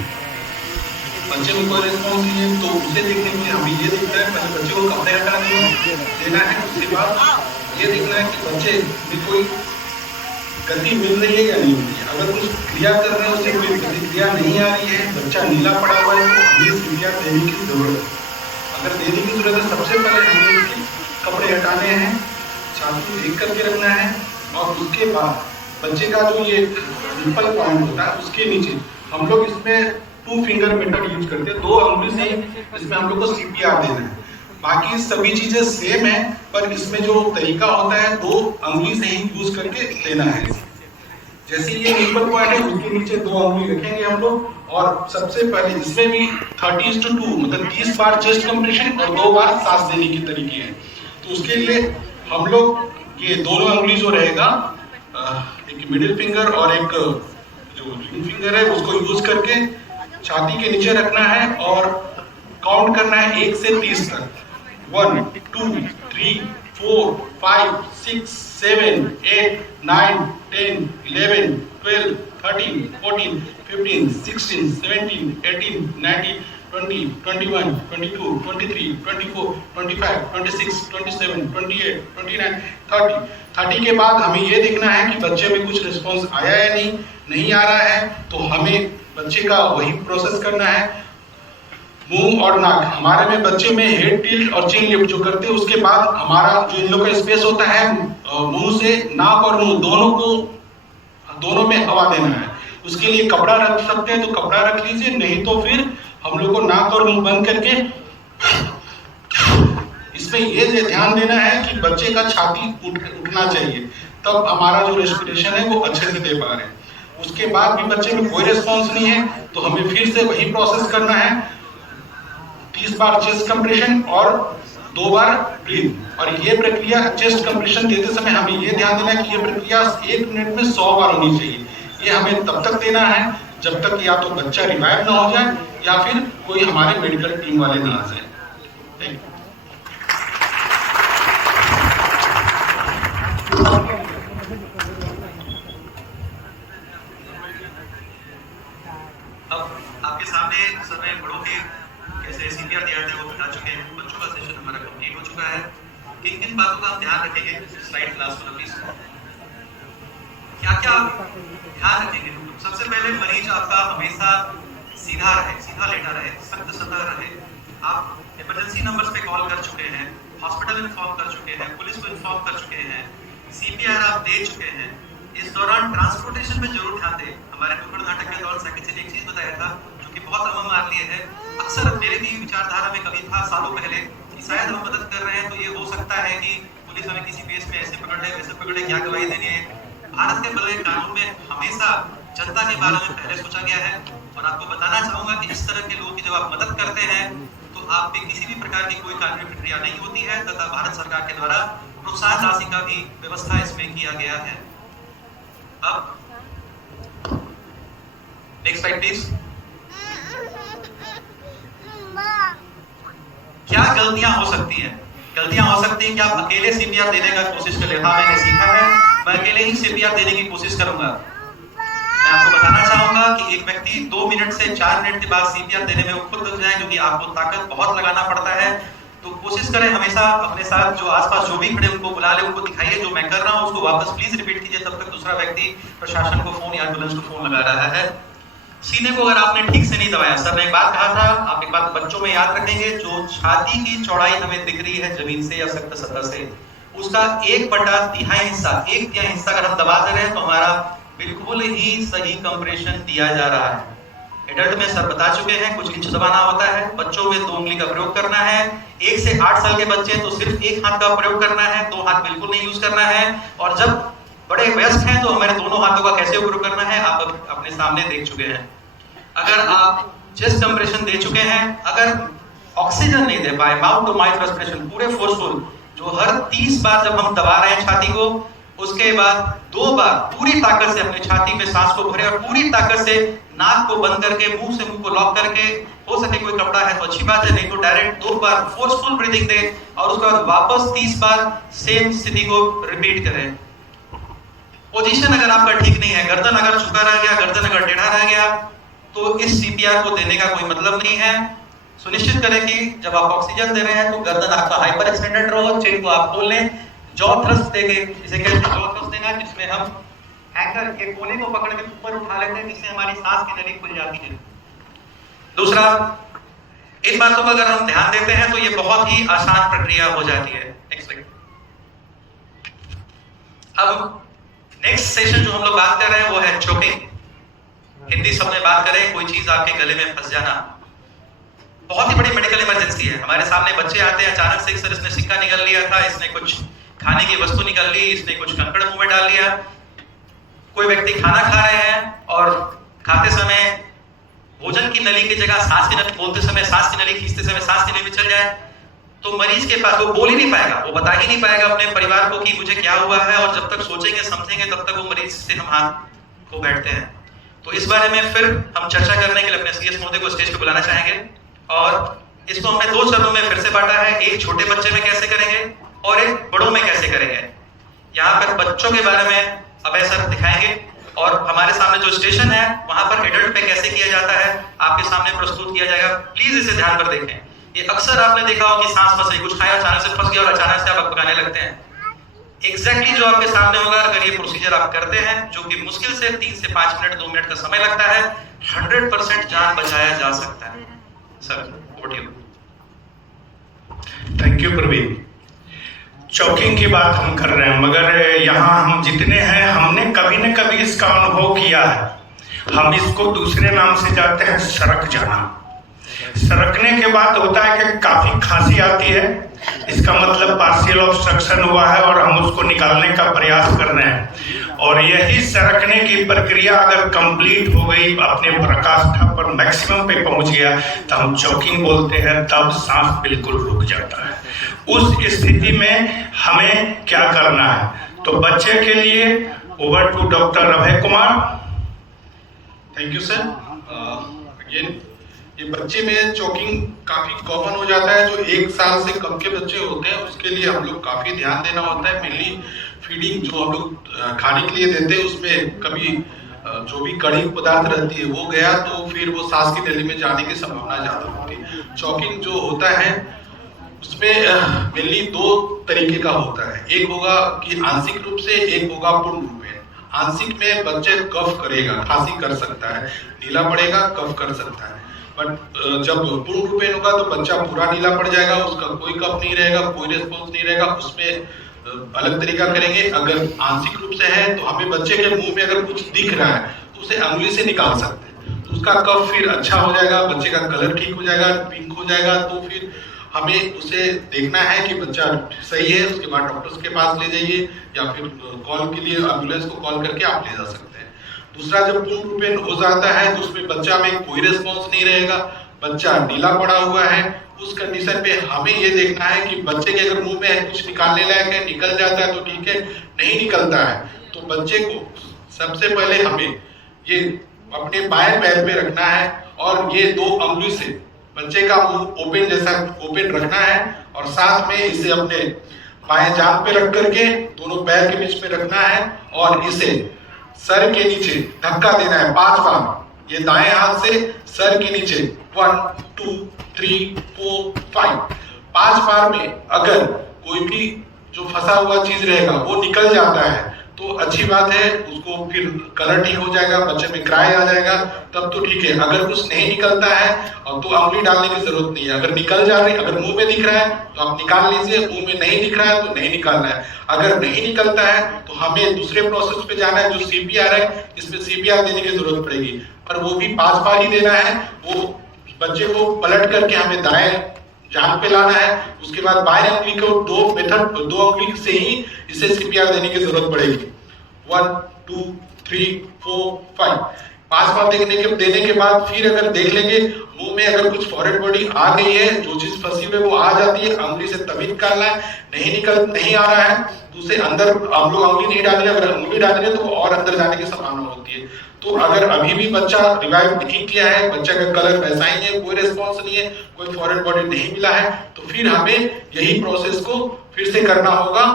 बच्चे में कोई रिस्पॉन्स नहीं है, तो उसे देखने के लिए हमें ये देखना है, पहले बच्चे को कपड़े हटा देना है। उसके बाद ये देखना है कि बच्चे में कोई गति मिल रही है या नहीं मिल रही है। अगर कुछ क्रिया कर रहे हैं, उससे कोई प्रतिक्रिया नहीं आ रही है, बच्चा नीला पड़ा हुआ है, तो हमें CPR देने की जरूरत है। अगर देने की जरूरत है, सबसे पहले हमें उसके कपड़े हटाने हैं, छाती देख करके रखना है, और उसके बाद बच्चे का जो ये निप्पल पॉइंट होता है उसके नीचे हम लोग इसमें 2 फिंगर मेथड यूज करते हैं। 2 अंगुली से इसमें हम लोग को CPR देना है। बाकी सभी चीजें सेम है, पर इसमें जो तरीका होता है 2 अंगुली से ही यूज करके देना है। जैसे ये निप्पल पॉइंट है, उसके नीचे 2 अंगुली रखेंगे हम लोग, और सबसे पहले इसमें भी 30:2 मतलब 30 बार चेस्ट कंप्रेशन और 2 बार सांस देने की तरीके हैं। तो उसके लिए हम लोग ये दोनों अंगुली जो रहेगा, एक मिडिल फिंगर और एक जो रिंग फिंगर है, उसको यूज करके छाती के नीचे रखना है और काउंट करना है 1 से 30 तक। 1 2 3 4 5 6 7 8 9 10 11 12 13 14 15, 16, 17, 18, 19, 20, 21, 22, 23, 24, 25, 26, 27, 28, 29, 30. 30 के बाद हमें ये देखना है कि बच्चे में कुछ रिस्पॉन्स आया या नहीं आ रहा है, तो हमें बच्चे का वही प्रोसेस करना है। मुंह और नाक, हमारे में बच्चे में हेड टिल्ट और चिन लिफ्ट जो करते हैं, उसके बाद हमारा जो इन लोग का स्पेस होता है मुंह से नाक और मुंह दोनों में हवा देना है। उसके लिए कपड़ा रख सकते हैं तो कपड़ा रख लीजिए, नहीं तो फिर हम लोग को नाक और मुंह बंद करके इसमें ये ध्यान देना है कि बच्चे का छाती उठना चाहिए, तब हमारा जो रेस्पिरेशन है वो अच्छे से दे पा रहे हैं। उसके बाद भी बच्चे में कोई रिस्पॉन्स नहीं है तो हमें फिर से वही प्रोसेस करना है, 30 बार चेस्ट कंप्रेशन और 2 बार ब्रीथ। और ये प्रक्रिया चेस्ट कंप्रेशन देते समय हमें ये ध्यान देना है कि ये प्रक्रिया 1 मिनट में 100 बार होनी चाहिए। ये हमें तब तक देना है जब तक या तो बच्चा रिवाइव ना हो जाए या फिर कोई हमारे मेडिकल टीम वाले ना आ जाए। Thank you. अब आपके सामने सर ने बड़ों के कैसे सीपीआर दिया जाता है वो बता चुके हैं। बच्चों का सेशन हमारा कंप्लीट हो चुका है। किन बातों का हम ध्यान रखेंगे, स्लाइड क्लास में प्लीज। क्या ध्यान रखेंगे? सबसे पहले मरीज आपका हमेशा सीधा लेटा रहे, सख्त सतह रहे। आप इमरजेंसी नंबर्स पे कॉल कर चुके हैं, हॉस्पिटल इन्फॉर्म कर चुके हैं, पुलिस को इन्फॉर्म कर चुके हैं, सीपीआर आप दे चुके हैं। इस दौरान ट्रांसपोर्टेशन में जरूर ध्यान दें। हमारे नुक्कड़ नाटक के दौरान सेक्रेटरी ने एक चीज बताया था जो कि बहुत अमम मान लिए है। अक्सर मेरे भी विचारधारा में कभी था सालों पहले कि शायद हम मदद कर रहे हैं तो ये हो सकता है कि पुलिस हमें किसी केस में ऐसे पकड़ ले वैसे पकड़े, क्या गवाही देनी है। भारत के बड़े कानून में हमेशा जनता के बारे में पहले सोचा गया है। और आपको बताना चाहूंगा कि इस तरह के लोगों की जब आप मदद करते हैं तो आप पे किसी भी प्रकार की कोई कानूनी प्रक्रिया नहीं होती है, तथा भारत सरकार के द्वारा प्रोत्साहन राशि का भी व्यवस्था इसमें किया गया है। अब नेक्स्ट स्लाइड प्लीज। क्या गलतियां हो सकती हैं? गलतियां हो सकती हैं कि आप अकेले सीपीआर देने का कोशिश कर ले। हाँ, मैंने सीखा है, मैं अकेले ही सीपीआर देने की कोशिश करूंगा। मैं आपको बताना चाहूंगा कि एक व्यक्ति 2 मिनट से 4 मिनट के बाद सीपीआर देने में वो खुद दब जाए, क्योंकि आपको ताकत बहुत लगाना पड़ता है। तो कोशिश करें हमेशा अपने साथ जो आसपास जो भी खड़े उनको बुला ले, उनको दिखाइए जो मैं कर रहा हूँ उसको वापस प्लीज रिपीट कीजिए। तब तक दूसरा व्यक्ति प्रशासन को फोन या एम्बुलेंस को फोन लगा रहा है। सीने को अगर आपने ठीक से नहीं दबाया, सर ने एक बात कहा था, आप एक बात बच्चों में याद रखेंगे, जो छाती की चौड़ाई हमें दिख रही है जमीन से या सख्त सतह से, उसका 1/3 हिस्सा अगर हम दबा दे रहे हैं तो हमारा बिल्कुल ही सही कंप्रेशन दिया जा रहा है। एडल्ट में सर बता चुके हैं कुछ इंच दबाना होता है, बच्चों में 2 उंगली का प्रयोग करना है। 1 से 8 साल के बच्चे तो सिर्फ 1 हाथ का प्रयोग करना है, 2 हाथ बिल्कुल नहीं यूज करना है। और जब बड़े वयस्क हैं तो हमारे दोनों हाथों का कैसे उपयोग करना है आप अपने सामने देख चुके हैं। अगर आप चेस्ट कंप्रेशन दे चुके हैं, अगर ऑक्सीजन नहीं दे पाए, माउथ टू माउथ रेस्पिरेशन पूरे फोर्सफुल, जो हर 30 बार जब हम दबा रहे हैं छाती को, उसके बाद 2 बार पूरी ताकत से अपने छाती में सांस को भरे और पूरी ताकत से नाक को बंद करके मुंह से मुंह को लॉक करके, हो सके कोई कपड़ा है तो अच्छी बात है, नहीं तो डायरेक्ट 2 बार फोर्सफुल ब्रीदिंग दे और उसके बाद वापस 30 बार सेम स्थिति को रिपीट करें। पोजीशन अगर आपका ठीक नहीं है, गर्दन अगर झुका रह गया, गर्दन अगर टेढ़ा रह गया, तो इस सीपीआर को देने का कोई मतलब नहीं है। सुनिश्चित करें कि जब आप ऑक्सीजन दे रहे हैं तो गर्दन आपका हाइपर एक्सटेंडेड रहो, चिन को आप खोल लें, जॉ थ्रस्ट देंगे, इसे कहते हैं जॉ थ्रस्ट देना, जिसमें हम एंकर के कोने को पकड़ के ऊपर उठा लेते हैं, जिससे हमारी सांस की नली खुल जाती है। दूसरा, इन बातों का अगर हम ध्यान देते हैं तो ये बहुत ही आसान प्रक्रिया हो जाती है। Next slide. अब नेक्स्ट सेशन जो हम लोग बात कर रहे हैं वो है चोकिंग। हिंदी शब्द में बात करें, कोई चीज आपके गले में फंस जाना। बहुत ही बड़ी मेडिकल इमरजेंसी है। हमारे सामने बच्चे आते हैं, अचानक से सर इसने सिक्का निकल लिया था, इसने कुछ खाने की वस्तु निकल ली, इसने कुछ कंकड़ मुंह में डाल लिया। कोई व्यक्ति खाना खा रहे हैं और खाते समय भोजन की नली की जगह सांस की नली, बोलते समय सांस की नली, खींचते समय सांस की नली चल जाए, तो मरीज के पास वो बोल ही नहीं पाएगा, वो बता ही नहीं पाएगा अपने परिवार को कि मुझे क्या हुआ है। और जब तक सोचेंगे समझेंगे तब तक वो मरीज से हम हाथ खो बैठते हैं। तो इस बारे में फिर हम चर्चा करने के लिए अपने सीएस महोदय को स्टेज पे बुलाना चाहेंगे। और इसको हमने 2 चरणों में फिर से बांटा है, एक छोटे बच्चे में कैसे करेंगे और एक बड़ों में कैसे करेंगे। यहाँ पर बच्चों के बारे में अभय सर दिखाएंगे और हमारे सामने जो स्टेशन है वहां पर एडल्ट पे कैसे किया जाता है आपके सामने प्रस्तुत किया जाएगा। प्लीज इसे ध्यान पर देखें। ये अक्सर आपने देखा हो कि सांस फंस गई, कुछ खाया अचानक से फंस गया और अचानक से आप पकाने लगते हैं। एग्जैक्टली जो आपके सामने होगा, अगर ये प्रोसीजर आप करते हैं, जो कि मुश्किल से 3 से 5 मिनट 2 मिनट का समय लगता है, 100% जान बचाया जा सकता है। Sir over to you. Thank you Praveen. Choking की बात हम कर रहे हैं, मगर यहाँ हम जितने हैं हमने कभी न कभी इसका अनुभव किया है। हम इसको दूसरे नाम से जानते हैं सरक जाना। सरकने के बाद होता है कि काफी खांसी आती है, इसका मतलब पार्शियल ऑब्स्ट्रक्शन हुआ है और हम उसको निकालने का प्रयास कर रहे हैं। और यही सरकने की प्रक्रिया अगर कंप्लीट हो गई, अपने पराकाष्ठा पर मैक्सिमम पे पहुंच गया, तो हम चौकिंग बोलते हैं। तब सांस बिल्कुल रुक जाता है। उस स्थिति में हमें क्या करना है? तो बच्चे के लिए over to doctor Abhay Kumar. Thank you sir. Again ये बच्चे में चोकिंग काफी कॉमन हो जाता है। जो 1 साल से कम के बच्चे होते हैं उसके लिए हम लोग काफी ध्यान देना होता है। मेनली फीडिंग जो हम लोग खाने के लिए देते हैं उसमें कभी जो भी कड़ी पदार्थ रहती है वो गया तो फिर वो सांस की नली में जाने की संभावना ज्यादा होती है। चोकिंग जो होता है उसमें मेनली 2 तरीके का होता है। एक होगा कि आंशिक रूप से, एक होगा पूर्ण रूप में। आंशिक में बच्चे कफ करेगा, खांसी कर सकता है, नीला पड़ेगा, कफ कर सकता है। बट जब पूर्ण रूपेण होगा तो बच्चा पूरा नीला पड़ जाएगा, उसका कोई कफ नहीं रहेगा, कोई रिस्पॉन्स नहीं रहेगा। उसमें अलग तरीका करेंगे। अगर आंशिक रूप से है तो हमें बच्चे के मुंह में अगर कुछ दिख रहा है तो उसे अंगुली से निकाल सकते हैं, तो उसका कफ फिर अच्छा हो जाएगा, बच्चे का कलर ठीक हो जाएगा, पिंक हो जाएगा। तो फिर हमें उसे देखना है कि बच्चा सही है। उसके बाद डॉक्टर्स के पास ले जाइए या फिर कॉल के लिए एम्बुलेंस को कॉल करके आप ले जा सकते हैं। दूसरा, जब पूर्ण रूपेण हो जाता है तो उसमें बच्चा में कोई रिस्पॉन्स नहीं रहेगा, बच्चा नीला पड़ा हुआ है। उस कंडीशन पे हमें ये देखना है कि बच्चे के अगर मुंह में कुछ निकालने लायक है, निकल जाता है तो ठीक है, नहीं निकलता है तो बच्चे को सबसे पहले हमें ये अपने बाएं पैर पे रखना है और ये 2 अंगुली से बच्चे का मुंह ओपन जैसा ओपन रखना है और साथ में इसे अपने बाएं जांघ पे रख करके दोनों पैर के बीच में रखना है और इसे सर के नीचे धक्का देना है 5 बार। ये दाएं हाथ से सर के नीचे 1 2 3 4 5 बार में अगर कोई भी जो फंसा हुआ चीज रहेगा वो निकल जाता है तो अच्छी बात है, उसको फिर कलर ठीक हो जाएगा, बच्चे में क्राई आ जाएगा, तब तो ठीक है। अगर कुछ नहीं निकलता है और तो अंगुली डालने की जरूरत नहीं है। अगर निकल जा रही, अगर मुंह में दिख रहा है तो आप निकाल लीजिए, मुंह में नहीं दिख रहा है तो नहीं निकालना है। अगर नहीं निकलता है तो हमें दूसरे प्रोसेस पे जाना है जो सीपीआर है। इसमें सीपीआर देने की जरूरत पड़ेगी, पर वो भी 5 बार ही देना है। वो बच्चे को पलट करके हमें दाएं जांघ पे लाना है, उसके बाद बाएं अंगुली को 2 अंगुली से ही इसे सीपीआर देने की जरूरत पड़ेगी। 1 2 3 4 5 बार देने के बाद फिर अगर देख लेंगे मुंह में अगर कुछ फॉरेन बॉडी आ गई है, जो चीज फंसी हुई है वो आ जाती है, अंगुली से तभी निकालना है। नहीं आ रहा है तो उसे अंदर हम लोग अंगुली नहीं डालेंगे। अगर अंगुली डालेंगे तो और अंदर जाने की संभावना होती है। तो अगर अभी भी बच्चा रिवाइव नहीं किया है, बच्चा का कलर वैसा ही है, कोई रिस्पॉन्स नहीं है, कोई फॉरेन बॉडी नहीं मिला है, तो फिर हमें यही प्रोसेस को फिर से करना होगा।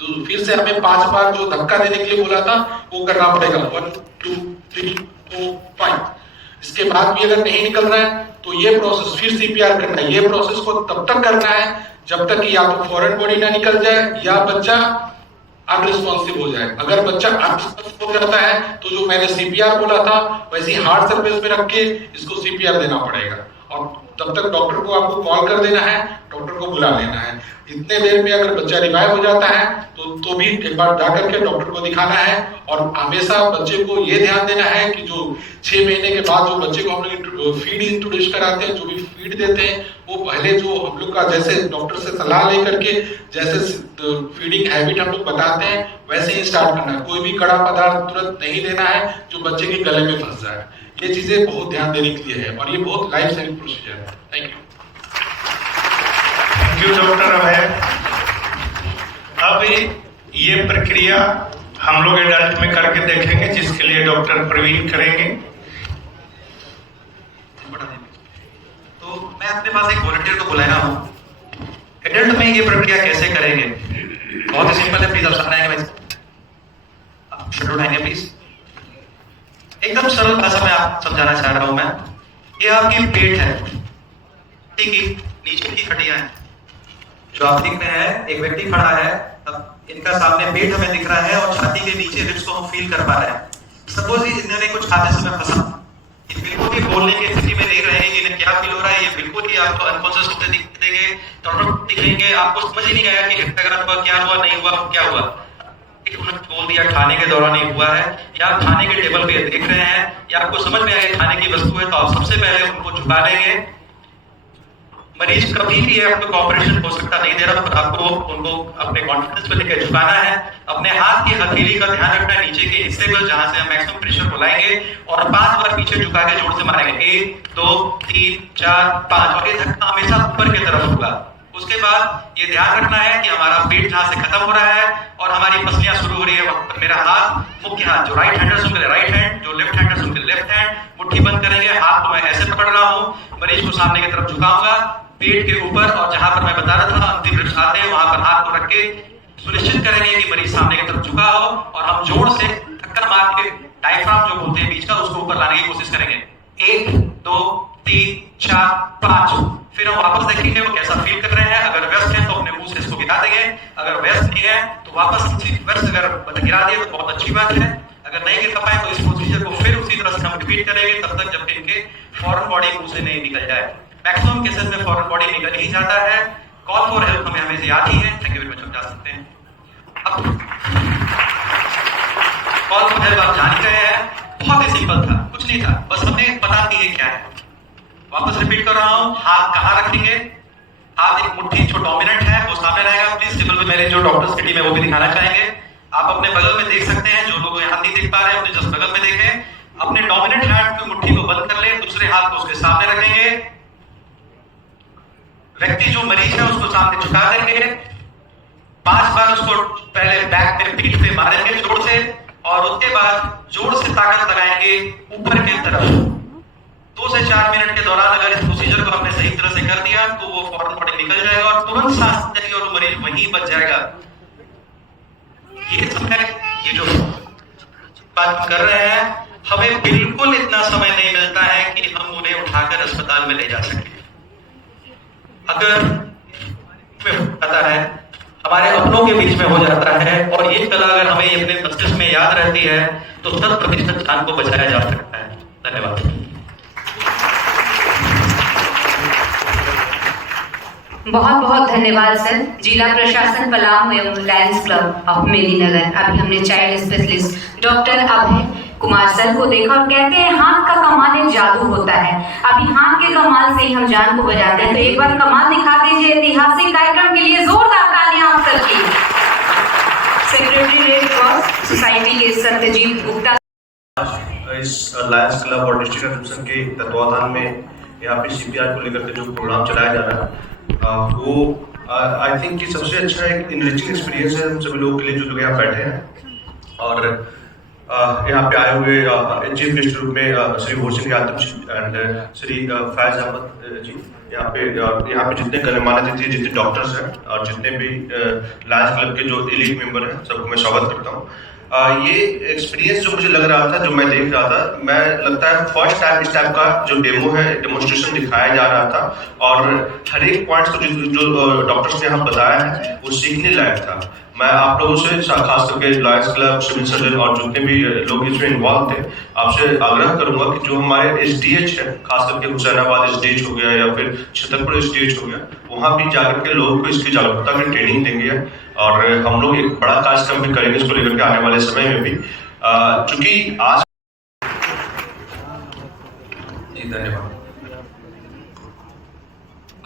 तो फिर से हमें 5 बार जो धक्का देने के लिए बोला था वो करना पड़ेगा। 1 2 3 4 5। इसके बाद भी अगर नहीं निकल रहा है तो ये प्रोसेस फिर सीपीआर करना है। ये प्रोसेस को तब तक करना है जब तक कि या तो फॉरेन बॉडी ना निकल जाए या बच्चा अनरिस्पॉन्सिव हो जाए। अगर बच्चा अनरिस्पॉन्सिव हो जाता है तो जो मैंने सीपीआर बोला था वैसे ही हार्ड सरफेस पे रख के इसको सीपीआर देना पड़ेगा और तब तक डॉक्टर को आपको कॉल कर देना है, डॉक्टर को बुला लेना है। इतने देर में अगर बच्चा रिवाइव हो जाता है तो भी एक बार जाकर के डॉक्टर को दिखाना है। और हमेशा बच्चे को ये ध्यान देना है कि जो 6 महीने के बाद जो बच्चे को हम लोग फीड इंट्रोड्यूस कराते हैं, जो भी फीड देते हैं, वो पहले जो हम लोग का जैसे डॉक्टर से सलाह लेकर के जैसे फीडिंग हैबिट हम लोग बताते हैं वैसे ही स्टार्ट करना है। कोई भी कड़ा पदार्थ तुरंत नहीं देना है जो बच्चे के गले में फंस जाए। ये चीजें बहुत ध्यान देने के लिए है और ये बहुत लाइफ सेविंग प्रोसीजर है। थैंक यू डॉक्टर अभय। अब ये प्रक्रिया हम लोग एडल्ट में करके देखेंगे, जिसके लिए डॉक्टर प्रवीण करेंगे। तो मैं अपने पास एक वॉलंटियर को बुलाया हूँ। एडल्ट में ये प्रक्रिया कैसे करेंगे? बहुत ही सिंपल है। प्लीज आप सामने आएंगे, शट उठाएंगे प्लीज। एकदम सरल भाषा में आप समझाना चाह रहा हूं मैं। ये आपकी पेट है, ठीक है, नीचे की हड्डियां हैं जो आप देख रहे हैं। एक व्यक्ति खड़ा है, अब इनका सामने पेट हमें दिख रहा है और छाती के नीचे रिब्स को हम फील कर पा रहे हैं। सपोज इन्होंने कुछ खाते समय फंसा, ये बिल्कुल भी बोलने की स्थिति में देख रहे हैं कि इन्हें क्या फील हो रहा है, ये बिल्कुल ही आपको अनकॉन्शियस होते देंगे, टॉर्टोट दिखेंगे, आपको समझ ही नहीं आया कि घंटाग्राम हुआ, क्या हुआ, नहीं हुआ, क्या हुआ। उन्होंने बोल दिया खाने के दौरान ही हुआ है, या आप खाने के टेबल पे देख रहे हैं, या आपको समझ में आया खाने की वस्तु है, तो आप सबसे पहले उनको झुका देंगे। मरीज कभी भी आपको कॉपरेशन हो सकता नहीं दे रहा, तो आपको उनको अपने कॉन्फिडेंस पे लेकर झुकाना है। अपने हाथ की हथेली का ध्यान रखना है नीचे के हिस्से पर, जहां से हम मैक्सिमम प्रेशर को लाएंगे और 5 बार पीछे झुका के जोर से मारेंगे। 1 2 3 4 5, और ये धक्का हमेशा ऊपर की तरफ होगा। उसके बाद ये ध्यान रखना है कि हमारा पेट जहां से खत्म हो रहा है और हमारी पसलियां शुरू हो रही है, वहां पर मेरा हाथ, मुख्य हाथ, जो राइट हैंडर्स उनके राइट हैंड, जो लेफ्ट हैंडर्स उनके लेफ्ट हैंड, मुट्ठी बंद करेंगे। हाथ को मैं ऐसे पकड़ रहा हूं, मरीज को सामने की तरफ झुकाऊंगा, पेट के ऊपर, और जहां पर मैं बता रहा था अंतिम रिब्स आते हैं वहां पर हाथ को रख के सुनिश्चित करेंगे कि मरीज सामने की तरफ झुका हो, और हम जोर से धक्का मार के डायफ्राम जो बोलते हैं बीच का, उसको ऊपर लाने की कोशिश करेंगे। 1 2 3 4 5, फिर हम वापस देखेंगे वो कैसा फील कर रहे हैं। अगर व्यस्त है तो अपने मुंह से इसको गिरा देंगे, अगर व्यस्त नहीं है तो वापस व्यस्त अगर गिरा दिए तो बहुत अच्छी बात है। अगर नहीं गिर पाए तो इस प्रोसीजर को फिर उसी तरह से हम रिपीट करेंगे तब तक जब इनके फॉरेन बॉडी मुंह से नहीं निकल जाए। मैक्सिमम केसेस में फॉरेन बॉडी निकल ही जाता है। कॉल फॉर हेल्प हमें हमेशा याद ही है। Thank you very much. हम जा सकते हैं अब। कॉल फॉर हेल्प आप जान ही रहे हैं, बहुत ही सिंपल था, कुछ नहीं था, बस हमें पता नहीं है क्या है। वापस रिपीट कर रहा हूं, हाथ कहां रखेंगे, हाथ एक मुट्ठी जो डोमिनेंट है वो सामने रहेगा। प्लीज टेबल पे मेरे जो डॉक्टर्स की टीम है वो भी दिखाना चाहेंगे। आप अपने बगल में देख सकते हैं, जो लोग यहाँ नहीं देख पा रहे हैं अपने जस्ट बगल में देखें। अपने डोमिनेंट हैंड की मुट्ठी को बंद कर ले, दूसरे हाथ को उसके सामने रखेंगे। व्यक्ति जो मरीज है उसको सामने झुका देंगे, 5 बार उसको पहले बैक में पीठ पे मारेंगे जोर से, और उसके बाद जोर से ताकत लगाएंगे ऊपर की तरफ। 2 से 4 मिनट के दौरान अगर इस प्रोसीजर को हमने सही तरह से कर दिया तो वो फौरन बॉडी निकल जाएगा और तुरंत सांस चलेगी और वो मरीज वहीं बच जाएगा। ये सब है, ये जो बात कर रहे हैं, हमें बिल्कुल इतना समय नहीं मिलता है कि हम उन्हें उठाकर अस्पताल में ले जा सके। अगर पता है हमारे अपनों के बीच में हो जाता है, और ये कला अगर हमें अपने मस्तिष्क में याद रहती है तो 100% जान को बचाया जा सकता है। धन्यवाद। बहुत बहुत धन्यवाद सर। जिला प्रशासन पलामू एवं लायंस क्लब ऑफ मेदिनीनगर। अभी हमने child specialist doctor Abhay Kumar sir को देखा, और कहते हैं हाथ का कमाल एक जादू होता है। अभी हाथ के कमाल से ही हम जान को बचाते हैं। तो एक बार कमाल दिखा दीजिए ऐतिहासिक कार्यक्रम के लिए, जोरदार तालियां आप सबकी। सेक्रेटरी रेड क्रॉस सोसाइटी के सत्यजीत गुप्ता। इस लायंस क्लब और डिस्ट्रिक्ट एसोसिएशन के तत्वावधान में यहाँ पे CPR को लेकर के जो प्रोग्राम चलाया जा रहा है वो आई थिंक कि सबसे अच्छा एक इनरिचिंग एक्सपीरियंस है हम सभी लोगों के लिए जो लोग यहाँ बैठे हैं। और यहाँ पे आए हुए चीफ गेस्ट रूप में श्री भूषण यादव जी एंड श्री फैज अहमद जी, यहाँ पे जितने गणमान्य अतिथि, जितने डॉक्टर्स हैं और जितने भी लायंस क्लब के जो एलीट मेंबर हैं, सबको मैं स्वागत करता हूँ। ये एक्सपीरियंस जो मुझे लग रहा था, जो मैं देख रहा था, मैं लगता है फर्स्ट टाइम इस टाइप का जो डेमो है, डेमोन्स्ट्रेशन दिखाया जा रहा था, और हर एक पॉइंट्स को जो डॉक्टर्स ने हम बताया है वो सीखने लायक था। मैं आप लोगों से खास करके लायंस क्लब, सिविल सर्जन और जितने भी लोग इसमें इन्वॉल्व थे, आपसे आग्रह करूंगा कि जो हमारे SDH है, खास करके हुसैनाबाद SDH हो गया या फिर छतरपुर SDH हो गया, वहाँ भी जाकर के लोगों को इसकी जागरूकता की ट्रेनिंग देंगे। और हम लोग एक बड़ा कार्यक्रम भी करेंगे इसको लेकर के आने वाले समय में भी, चूंकि आज। जी धन्यवाद।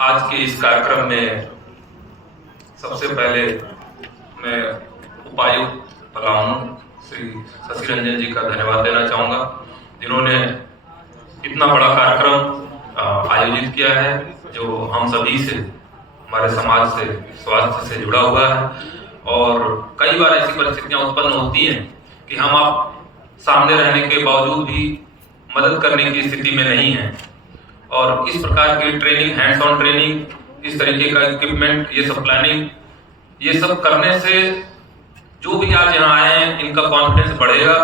आज के इस कार्यक्रम में सबसे पहले मैं उपायुक्त पलामू श्री शशि रंजन जी का धन्यवाद देना चाहूँगा, जिन्होंने इतना बड़ा कार्यक्रम आयोजित किया है जो हम सभी से, हमारे समाज से, स्वास्थ्य से जुड़ा हुआ है। और कई बार ऐसी परिस्थितियां उत्पन्न होती हैं कि हम आप सामने रहने के बावजूद भी मदद करने की स्थिति में नहीं हैं, और इस प्रकार की ट्रेनिंग, हैंड्स ऑन ट्रेनिंग, इस तरीके का इक्विपमेंट, ये सब प्लानिंग, ये सब करने से जो भी आज यहाँ आए हैं इनका कॉन्फिडेंस बढ़ेगा,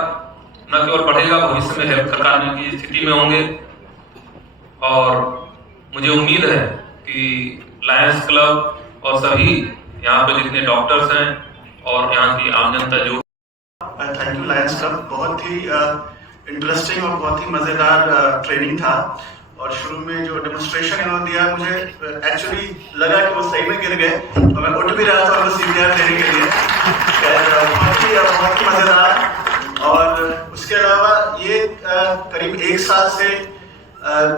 न केवल बढ़ेगा, भविष्य में हेल्प करने की स्थिति में होंगे। और मुझे उम्मीद है कि लायंस क्लब और सभी यहाँ पे जितने डॉक्टर्स हैं और यहाँ की आम जनता जो थैंक यू लायंस क्लब, बहुत ही इंटरेस्टिंग और बहुत ही मज़ेदार ट्रेनिंग था। और शुरू में जो डेमोन्स्ट्रेशन इन्होंने दिया, मुझे एक्चुअली लगा कि वो सही में गिर गए और मैं उठ भी रहा था उनको CPR देने के लिए। बहुत ही मज़ेदार। और उसके अलावा ये करीब 1 साल से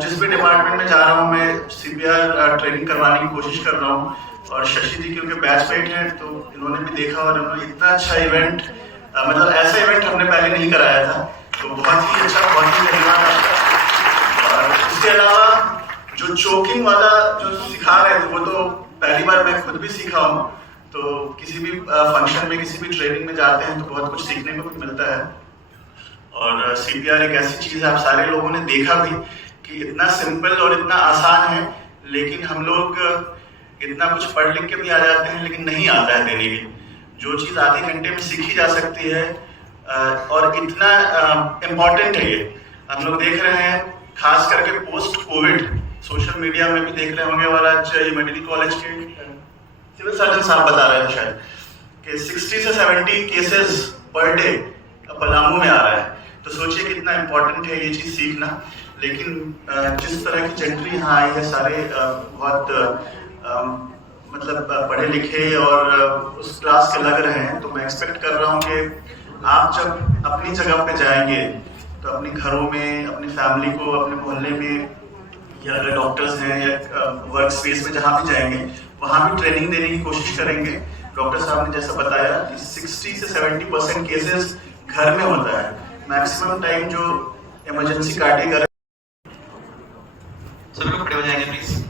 जिस भी डिपार्टमेंट में जा रहा हूँ मैं CPR ट्रेनिंग करवाने की कोशिश कर रहा हूँ। और शशि जी क्योंकि बैचमेट हैं तो इन्होंने भी देखा और इन्होंने इतना अच्छा इवेंट, मतलब ऐसा इवेंट हमने पहले नहीं कराया था, तो बहुत ही अच्छा, बहुत ही धन्यवाद आपका। और इसके अलावा जो चोकिंग वाला जो सिखा रहे थे वो तो पहली बार मैं खुद भी सीखा हूँ। तो किसी भी फंक्शन में, किसी भी ट्रेनिंग में जाते हैं तो बहुत कुछ सीखने को भी मिलता है। और CPR एक ऐसी चीज़ है, आप सारे लोगों ने देखा भी कि इतना सिंपल और इतना आसान है, लेकिन हम लोग इतना कुछ पढ़ लिख के भी आ जाते हैं लेकिन नहीं आता है देने के। जो चीज़ आधे घंटे में सीखी जा सकती है और इतना इम्पॉर्टेंट है ये, हम लोग देख रहे हैं खास करके पोस्ट कोविड, सोशल मीडिया में भी देख रहे होंगे। और आज ये मेडिकल कॉलेज के सिविल सर्जन साहब बता रहे थे शायद कि 60 से 70 केसेस पर डे पलामू में आ रहा है। तो सोचिए कितना इम्पोर्टेंट है ये चीज़ सीखना। लेकिन जिस तरह की जेंट्री यहाँ आई है, सारे बहुत मतलब पढ़े लिखे और उस क्लास के लग रहे हैं, तो मैं एक्सपेक्ट कर रहा हूँ कि आप जब अपनी जगह पे जाएंगे तो अपने घरों में, अपनी फैमिली को, अपने मोहल्ले में, या अगर डॉक्टर्स हैं या वर्क स्पेस में जहाँ भी जाएंगे वहाँ भी ट्रेनिंग देने की कोशिश करेंगे। डॉक्टर साहब ने जैसा बताया कि 60 से 70% केसेस घर में होता है, मैक्सिमम टाइम जो इमरजेंसी कार्डियक। सभी लोग खड़े हो जाएंगे प्लीज।